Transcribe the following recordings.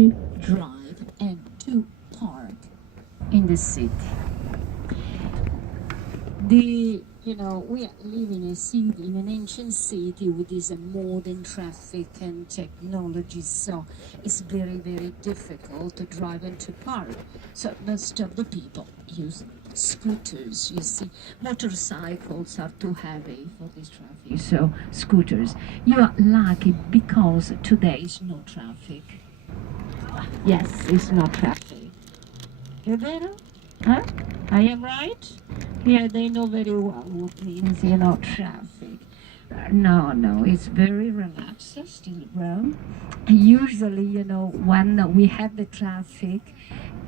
drive and to park in the city. We live in a city, in an ancient city with this modern traffic and technology, so it's very, very difficult to drive and to park. So most of the people use scooters. You see, motorcycles are too heavy for this traffic, so scooters. You are lucky because today is no traffic. Yes, it's no traffic. You better? Huh? I am right? Yeah, they know very well what means, traffic. No, it's very relaxed still Rome. Usually, when we have the traffic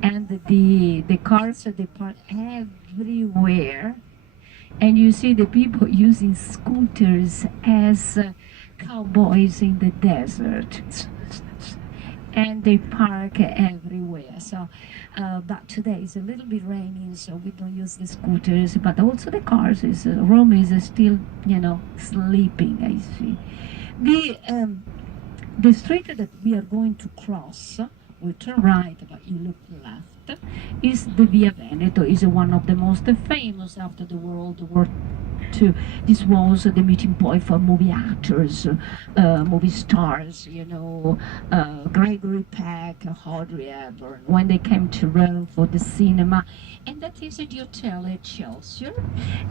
and the cars are parked everywhere, and you see the people using scooters as cowboys in the desert. And they park everywhere. So, but today is a little bit raining, so we don't use the scooters, but also the cars. Rome is still, sleeping. I see. The street that we are going to cross, we turn right, but you look left, is the Via Veneto. Is one of the most famous after the World War II. This was the meeting point for movie actors, movie stars, Gregory Peck, Audrey Hepburn, when they came to Rome for the cinema. And that is the Hotel at Chelsea.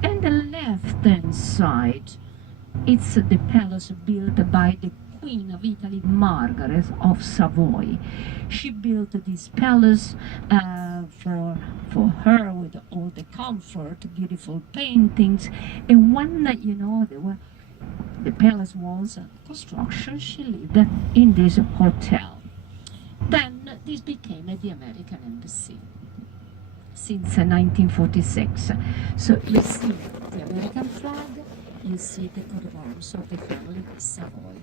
And the left-hand side, it's the palace built by the Queen of Italy, Margaret of Savoy. She built this palace for her with all the comfort, beautiful paintings. And when, the palace was construction, she lived in this hotel. Then this became the American Embassy since 1946. So you see the American flag, you see the coat of arms of the family Savoy.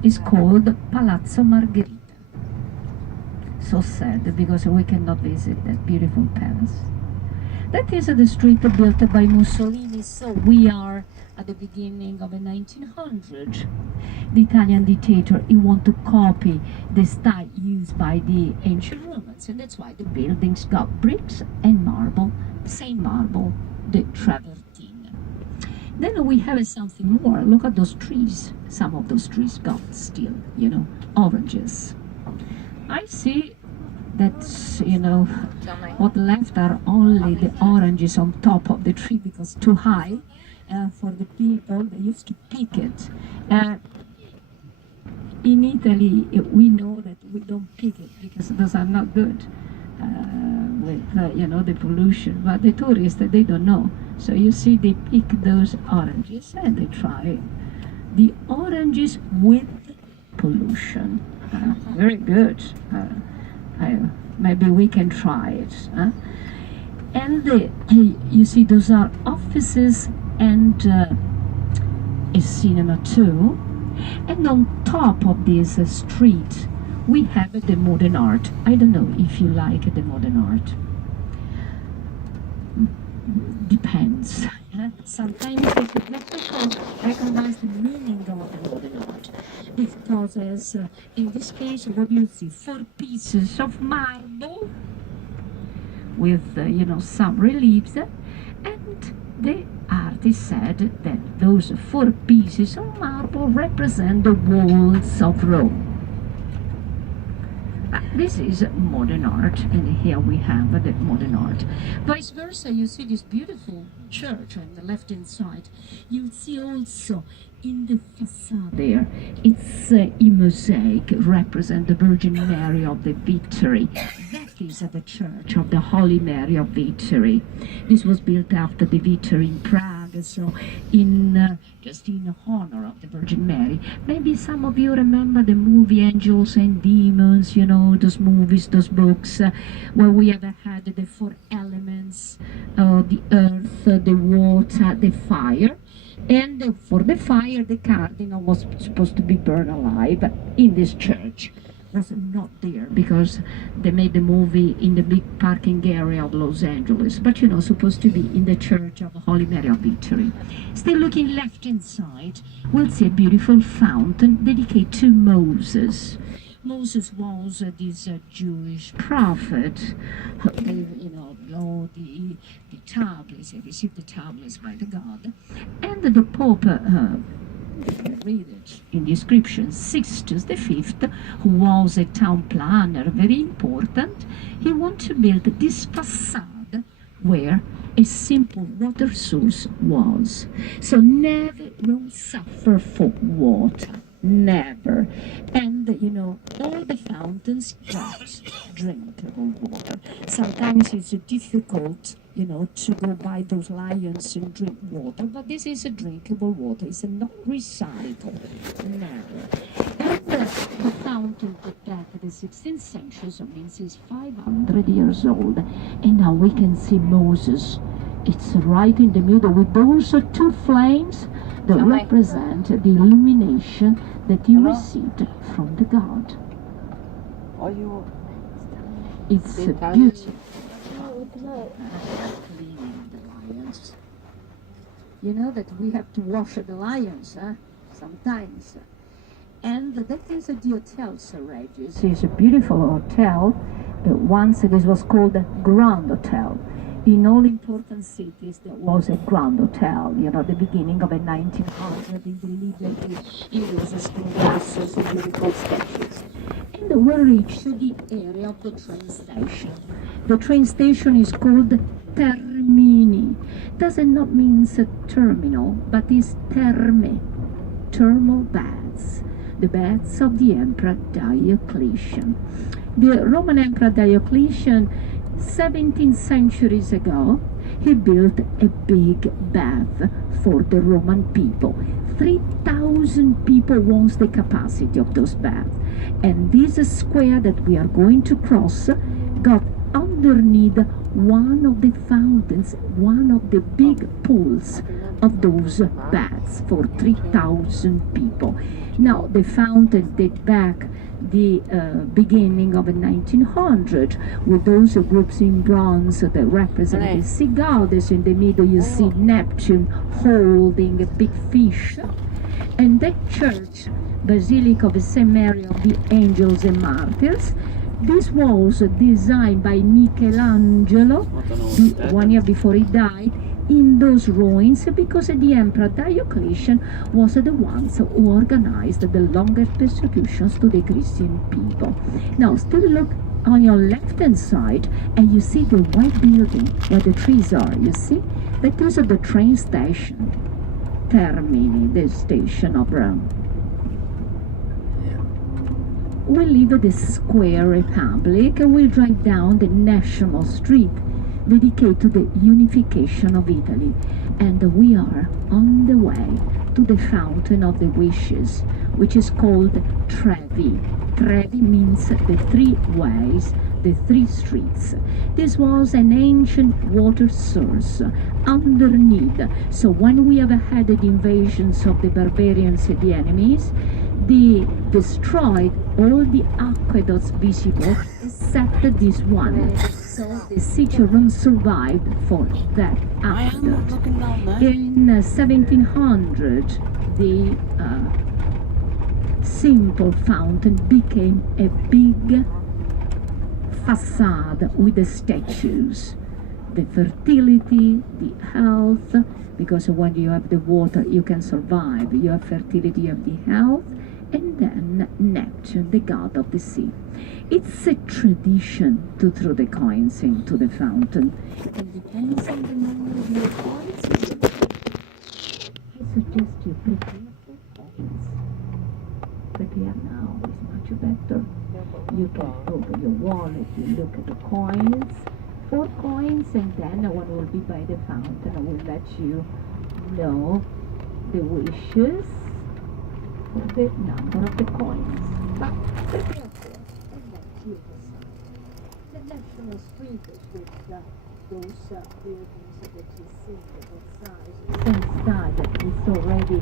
It's called Palazzo Margherita. So sad because we cannot visit that beautiful palace. That is the street built by Mussolini, so we are at the beginning of the 1900s. The Italian dictator, he want to copy the style used by the ancient Romans, and that's why the buildings got bricks and marble, same marble, the travertine. Then we have something more. Look at those trees. Some of those trees got still, oranges. I see that, what left are only the oranges on top of the tree because too high for the people. They used to pick it. In Italy, we know that we don't pick it because those are not good with, the pollution. But the tourists, they don't know. So you see, they pick those oranges and they try the oranges with pollution. Very good. Maybe we can try it. And you see, those are offices and a cinema too. And on top of this street, we have the modern art. I don't know if you like the modern art. Depends. Sometimes it's difficult to recognize the meaning of the modern art because, as in this case, what you see, 4 pieces of marble with, some reliefs, and the artist said that those 4 pieces of marble represent the walls of Rome. This is modern art, and here we have the modern art. Vice versa, you see this beautiful church on the left-hand side. You see also in the facade there, it's a mosaic represent the Virgin Mary of the Victory. That is the Church of the Holy Mary of Victory. This was built after the victory in Prague, so just in honor of the Virgin Mary. Maybe some of you remember the movie Angels and Demons, those movies, those books, where we ever had the 4 elements, the earth, the water, the fire. And for the fire, the cardinal was supposed to be burned alive in this church. Was not there because they made the movie in the big parking area of Los Angeles, but supposed to be in the Church of the Holy Mary of Victory. Still looking left inside, we'll see a beautiful fountain dedicated to Moses. Moses was this Jewish prophet who gave, law, the tablets, he received the tablets by the God. And the Pope, read it in the inscription, Sixtus V, who was a town planner, very important, he wanted to build this facade where a simple water source was. So never will suffer for water. Never. And, all the fountains got drinkable water. Sometimes it's difficult, to go by those lions and drink water, but this is a drinkable water. It's not recycled. Never. And the fountain that back in the 16th century, so means it's 500 years old. And now we can see Moses. It's right in the middle with those two flames that represent the illumination that he received from the God. It's beautiful. Cleaning the lions. You know that we have to wash the lions, sometimes. And that is the Hotel Regis. It's a beautiful hotel. Once this was called a Grand Hotel. In all important cities, there was a Grand Hotel, the beginning of the 1900s, in the Liberty, it was also some beautiful statues. And we reached the area of the train station. The train station is called Termini. Does not mean a terminal, but is terme, thermal baths, the baths of the Emperor Diocletian. The Roman Emperor Diocletian, 17 centuries ago, he built a big bath for the Roman people. 3,000 people was the capacity of those baths. And this square that we are going to cross got underneath one of the fountains, one of the big pools of those baths for 3,000 people. Now, the fountain dates back the beginning of the 1900s with those groups in bronze that represent the sea goddess. In the middle you see Neptune holding a big fish. And that church, Basilica of St. Mary of the Angels and Martyrs, this was designed by Michelangelo 1 year before he died in those ruins, because the Emperor Diocletian was the ones who organized the longest persecutions to the Christian people. Now, still look on your left-hand side, and you see the white building where the trees are, you see? That is the train station, Termini, the station of Rome. We leave the Square Republic and we drive down the National Street, dedicated to the unification of Italy, and we are on the way to the Fountain of the Wishes, which is called Trevi. Trevi means the three ways, the three streets. This was an ancient water source underneath, so when we have had the invasions of the barbarians and the enemies, they destroyed all the aqueducts visible except this one. So the city of Rome survived for that aqueduct. In 1700, the simple fountain became a big facade with the statues. The fertility, the health, because when you have the water you can survive, you have fertility, you have the health, and then Neptune, the god of the sea. It's a tradition to throw the coins into the fountain. It depends on the number of your coins. I suggest you prepare for coins. Prepare now is much better. You can open your wallet, you look at the coins, 4 coins, and then one will be by the fountain. I will let you know the wishes for the number of the coins. But prepare for it, and then you decide. The National Street is with those buildings that you see, the size, same style that it's already